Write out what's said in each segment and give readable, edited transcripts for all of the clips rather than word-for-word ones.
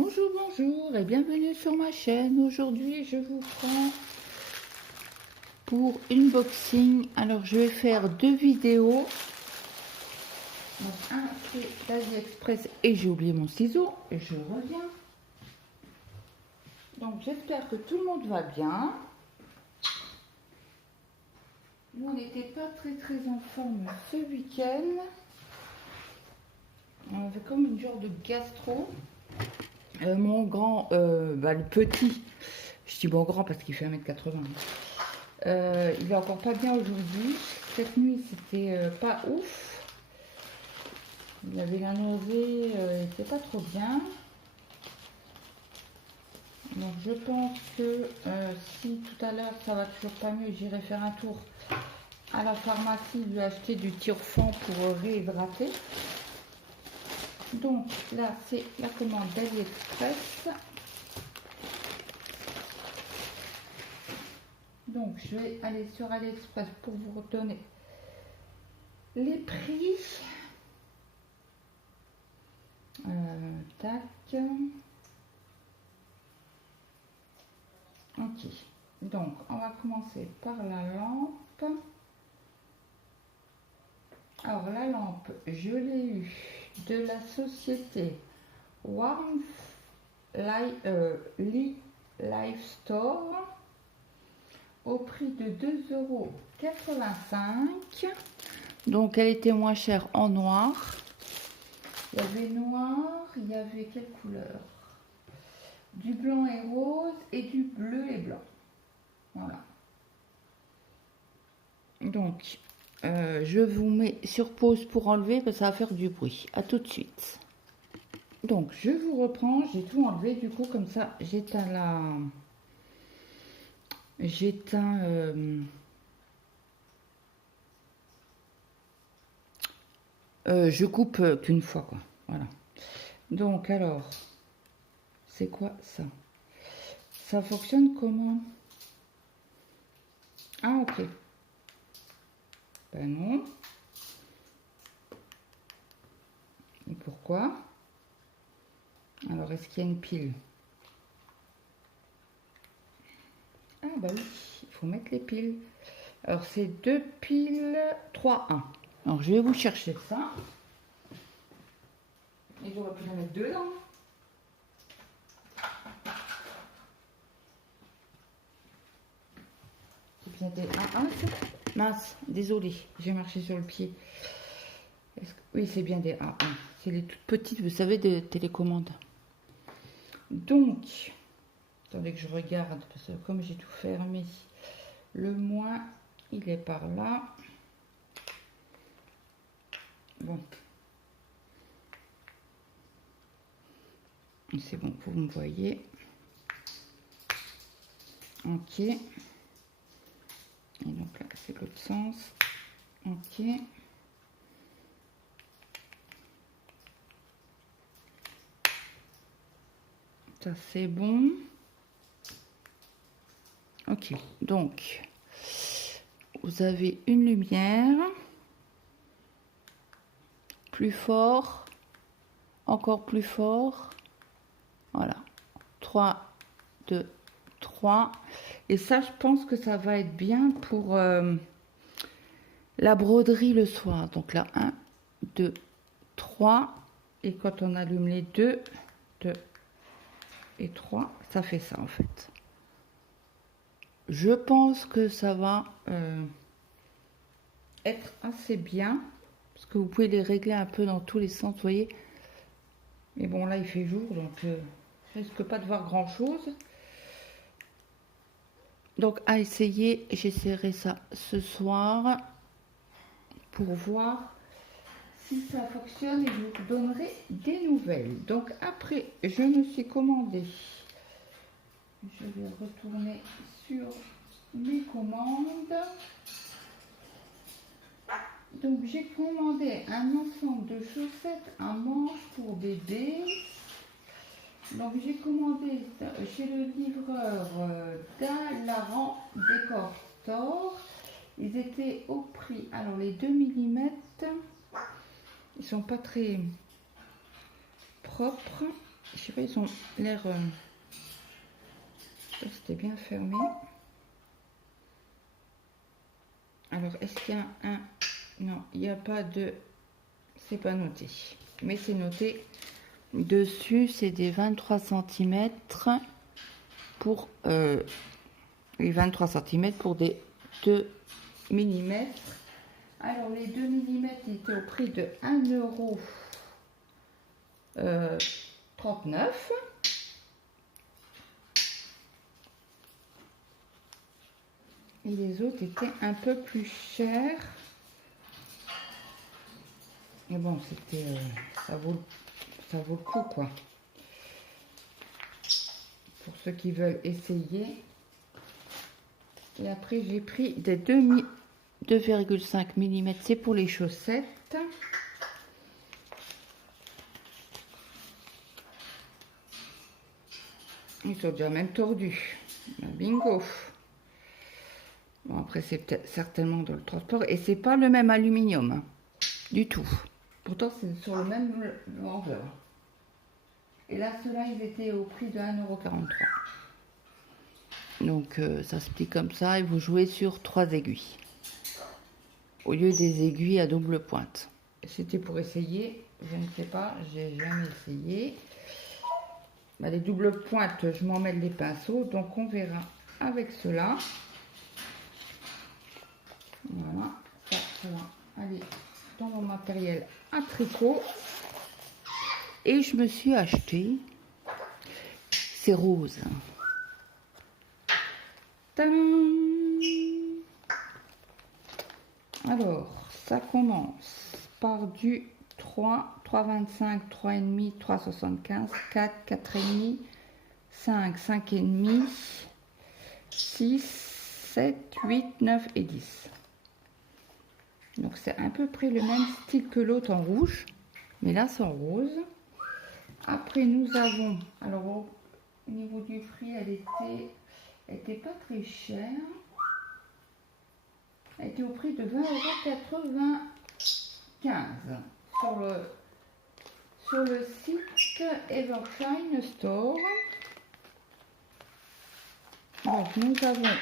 Bonjour, bonjour et bienvenue sur ma chaîne. Aujourd'hui, je vous prends pour unboxing. Alors, je vais faire deux vidéos. Donc, un, c'est d'AliExpress et j'ai oublié mon ciseau et je reviens. Donc, j'espère que tout le monde va bien. Nous, on n'était pas très en forme ce week-end. On avait comme une genre de gastro. Mon grand, le petit, je dis bon grand parce qu'il fait 1m80. Il est encore pas bien aujourd'hui. Cette nuit, c'était pas ouf. Il avait la nausée, il n'était pas trop bien. Donc je pense que si tout à l'heure ça va toujours pas mieux, j'irai faire un tour à la pharmacie, lui acheter du Turfan pour réhydrater. Donc là, c'est la commande d'AliExpress. Donc je vais aller sur AliExpress pour vous redonner les prix. Tac. Ok. Donc on va commencer par la lampe. Alors la lampe, je l'ai eue de la société Warm Life Store au prix de 2,85 €. Donc elle était moins chère en noir. Il y avait noir, il y avait quelle couleur? Du blanc et rose et du bleu et blanc. Voilà. Donc je vous mets sur pause pour enlever parce que ça va faire du bruit. À tout de suite. Donc je vous reprends, j'ai tout enlevé du coup comme ça j'éteins la... je coupe qu'une fois quoi. Voilà. Donc alors, c'est quoi ça? Ça fonctionne comment? Ah ok. Ben non. Et pourquoi? Alors est-ce qu'il y a une pile? Ah bah oui, il faut mettre les piles. Alors c'est deux piles 3-1. Alors je vais vous chercher ça. Et j'aurais pu en mettre deux là. C'est bien des 1-1. Mince, désolé, j'ai marché sur le pied. Oui, c'est bien des 1-1. C'est les toutes petites, vous savez, de télécommande. Donc, attendez que je regarde, parce que comme j'ai tout fermé, le moins, il est par là. Bon. C'est bon, vous me voyez. Ok. Et donc là, c'est l'autre sens. Ok. Ça, c'est bon. Ok. Donc, vous avez une lumière. Plus fort. Encore plus fort. Voilà. 3, 2, 3. Et ça, je pense que ça va être bien pour la broderie le soir. Donc là, 1, 2, 3. Et quand on allume les 2 et 3, ça fait ça en fait. Je pense que ça va être assez bien. Parce que vous pouvez les régler un peu dans tous les sens, vous voyez. Mais bon, là, il fait jour, donc je risque pas de voir grand-chose. Donc, à essayer, j'essaierai ça ce soir pour voir si ça fonctionne et je vous donnerai des nouvelles. Donc, après, je me suis commandé. Je vais retourner sur mes commandes. Donc, j'ai commandé un ensemble de chaussettes à manches pour bébé. Donc, j'ai commandé chez le livreur d'Alaran Décor Store. Ils étaient au prix. Alors, les 2 mm, ils sont pas très propres. Je sais pas, ils ont l'air... C'était bien fermé. Alors, est-ce qu'il y a un... Non, il n'y a pas de... C'est pas noté. Mais c'est noté. Dessus, c'est des 23 cm pour... les 23 cm pour des 2 mm. Alors, les 2 mm étaient au prix de 1,39 €. Et les autres étaient un peu plus chers. Mais bon, c'était... ça vaut le coup, quoi. Pour ceux qui veulent essayer. Et après, j'ai pris des 2,5 mm. C'est pour les chaussettes. Ils sont déjà même tordus. Bingo. Bon, après, c'est peut-être certainement dans le transport. Et c'est pas le même aluminium. Hein, du tout. Pourtant, c'est sur le même vendeur. Et là, ceux-là, ils étaient au prix de 1,43 €. Donc, ça se plie comme ça. Et vous jouez sur 3 aiguilles. Au lieu des aiguilles à double pointe. C'était pour essayer. Je ne sais pas. J'ai jamais essayé. Bah, les doubles pointes, je m'en mêle les pinceaux. Donc, on verra avec cela. Voilà, ça va aller dans mon matériel à tricot. Et je me suis acheté ces roses. Tadam! Alors, ça commence par du 3, 3,25, 3,5, 3,75, 4, 4,5, 5, 5,5, 6, 7, 8, 9 et 10. Donc c'est à peu près le même style que l'autre en rouge, mais là c'est en rose. Après nous avons, alors au niveau du prix, elle était pas très chère. Elle était au prix de 20,95 € sur le site Evershine Store. Donc nous avons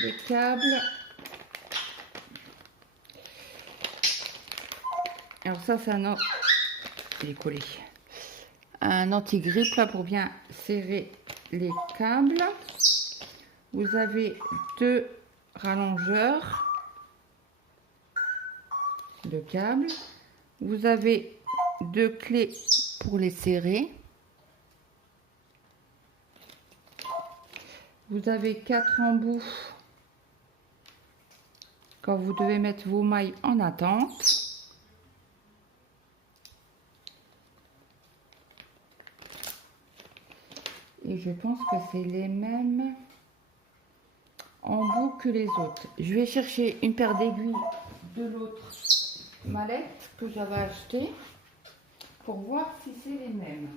des câbles. Alors ça c'est un il est collé. Un anti-grippe là pour bien serrer les câbles. Vous avez 2 rallongeurs de câbles. Vous avez 2 clés pour les serrer. Vous avez 4 embouts quand vous devez mettre vos mailles en attente. Et je pense que c'est les mêmes embouts que les autres. Je vais chercher une paire d'aiguilles de l'autre mallette que j'avais acheté pour voir si c'est les mêmes.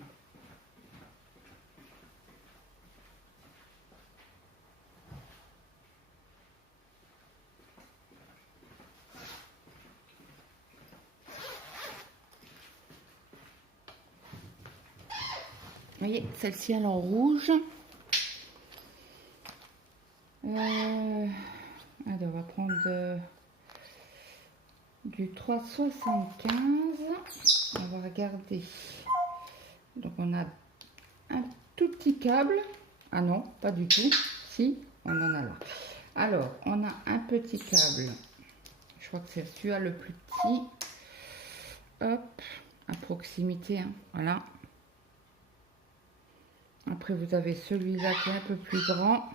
Vous voyez, celle-ci elle est en rouge. Alors on va prendre du 3,75. On va regarder. Donc on a un tout petit câble. Ah non, pas du tout. Si, on en a là. Alors, on a un petit câble. Je crois que c'est celui-là le plus petit. Hop, à proximité, hein, voilà. Après, vous avez celui-là qui est un peu plus grand.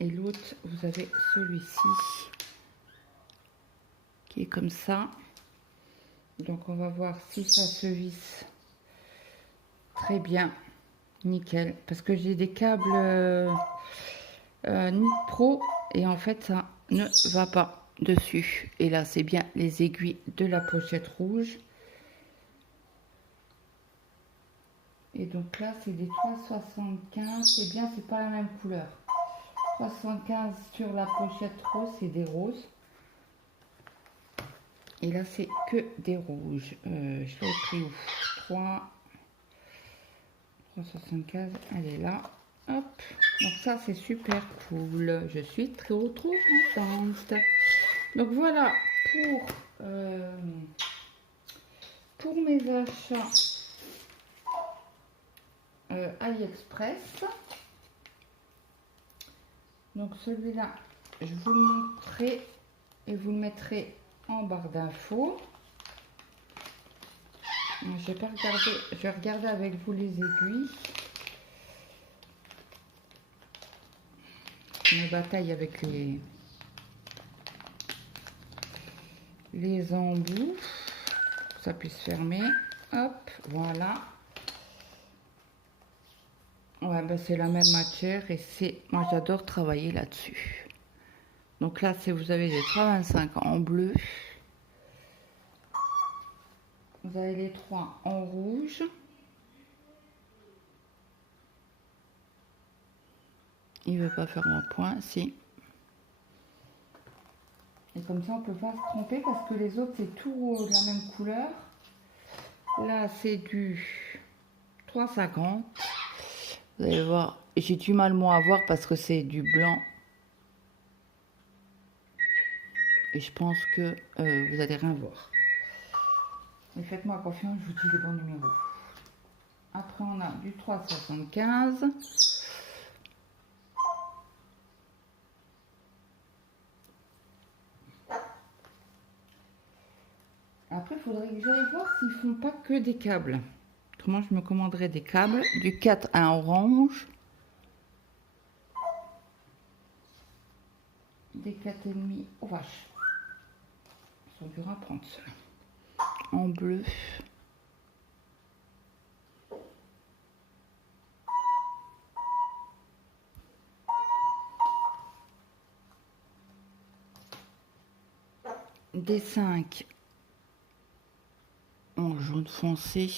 Et l'autre, vous avez celui-ci qui est comme ça. Donc, on va voir si ça se visse très bien. Nickel. Parce que j'ai des câbles Pro et en fait, ça ne va pas dessus. Et là, c'est bien les aiguilles de la pochette rouge. Et donc là, c'est des 3,75. C'est bien, c'est pas la même couleur. 3,75 sur la pochette rose, c'est des roses. Et là, c'est que des rouges. Je l'ai pris où? 3,75. Elle est là. Hop. Donc ça, c'est super cool. Je suis trop contente. Donc voilà pour mes achats AliExpress. Donc celui-là, je vous le montrerai et vous le mettrez en barre d'infos. Je vais regarder avec vous les aiguilles. Je bataille avec les embouts, que ça puisse fermer. Hop, voilà. Ouais, ben c'est la même matière et moi j'adore travailler là-dessus. Donc là, si vous avez les 3,25 en bleu, vous avez les 3 en rouge. Il veut pas faire mon point, si. Et comme ça, on peut pas se tromper parce que les autres, c'est tout de la même couleur. Là, c'est du 3,50. Vous allez voir, j'ai du mal moi à voir parce que c'est du blanc. Et je pense que vous allez rien voir. Mais faites-moi confiance, je vous dis les bons numéros. Après, on a du 3,75. Après, il faudrait que j'aille voir s'ils font pas que des câbles. Autrement, je me commanderai des câbles. Du 4 à orange. Des 4,5. Oh vache. Ils sont durs à prendre ceux-là. En bleu. Des 5 en jaune foncé.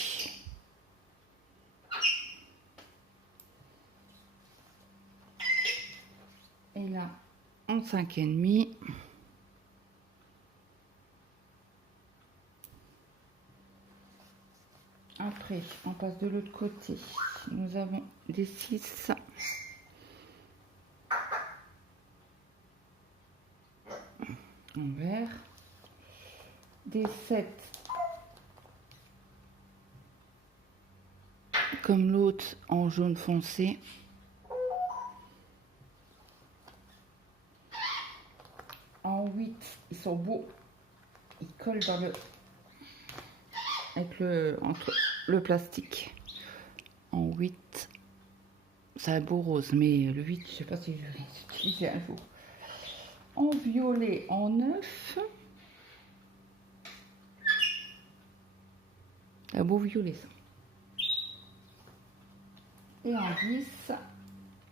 Et là, en 5,5. Après, on passe de l'autre côté. Nous avons des 6. En vert. Des 7. Comme l'autre en jaune foncé. En 8, ils sont beaux. Ils collent dans entre le plastique. En 8, c'est un beau rose, mais le 8, je sais pas si je vais l'utiliser un jour. En violet, en 9. Un beau violet, ça. Et en 10,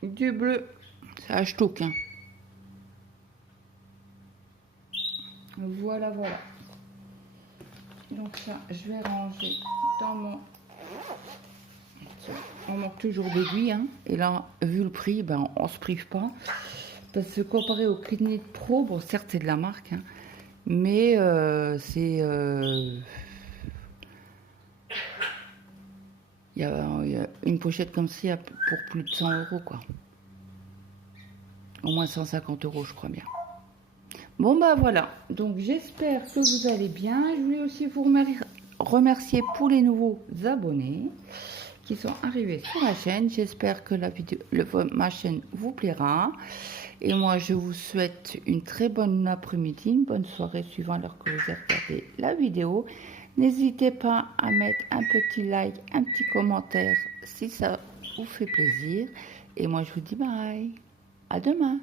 du bleu. C'est un Schtook, hein. Voilà, voilà. Donc ça, je vais ranger dans mon... On manque toujours d'aiguilles, hein. Et là, vu le prix, ben, on se prive pas. Parce que comparé au Clinique Pro, bon, certes, c'est de la marque, hein, mais c'est... Il y a une pochette comme ça pour plus de 100 €, quoi. Au moins 150 €, je crois bien. Bon, bah voilà. Donc, j'espère que vous allez bien. Je voulais aussi vous remercier pour les nouveaux abonnés qui sont arrivés sur la chaîne. J'espère que ma chaîne vous plaira. Et moi, je vous souhaite une très bonne après-midi, une bonne soirée suivant l'heure que vous avez regardé la vidéo. N'hésitez pas à mettre un petit like, un petit commentaire si ça vous fait plaisir. Et moi, je vous dis bye. À demain.